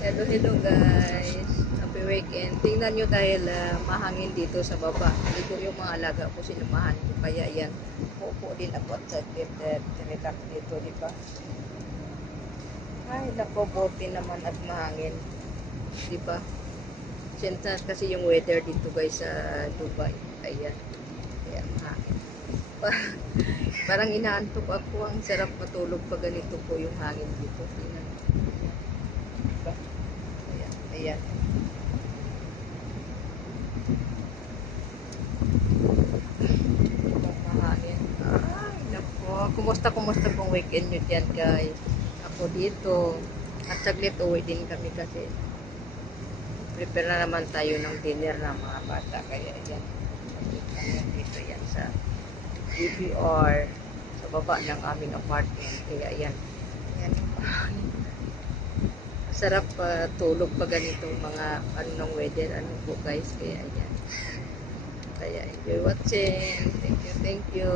Hello, hello guys. Happy weekend. Tingnan nyo dahil mahangin dito sa baba. Dito yung mga alaga ko sinamahan ko. Kaya yan, upo din ako at saglit relax dito, di ba? Ay, nako, buti naman at mahangin. Di ba? Sintas kasi yung weather dito guys sa Dubai. Ayan. Kaya mahangin. Parang inaantok ako. Ang sarap matulog pag ganito po yung hangin dito. Tingnan. Diba? Ayan. Ayan. Mahangin. Ay, nako. Kumusta pong weekend nyo dyan, guys? Ako dito. At saglit uwi din kami kasi prepare na naman tayo ng dinner ng mga bata. Kaya yan. Saglit kami dito yan sa DBR. Sa baba ng aming apartment. Kaya yan. Yan yung mahangin. Sarap tulog pa ganitong mga anong weather. Ano po guys. Kaya yan. Kaya enjoy watching. Thank you, thank you.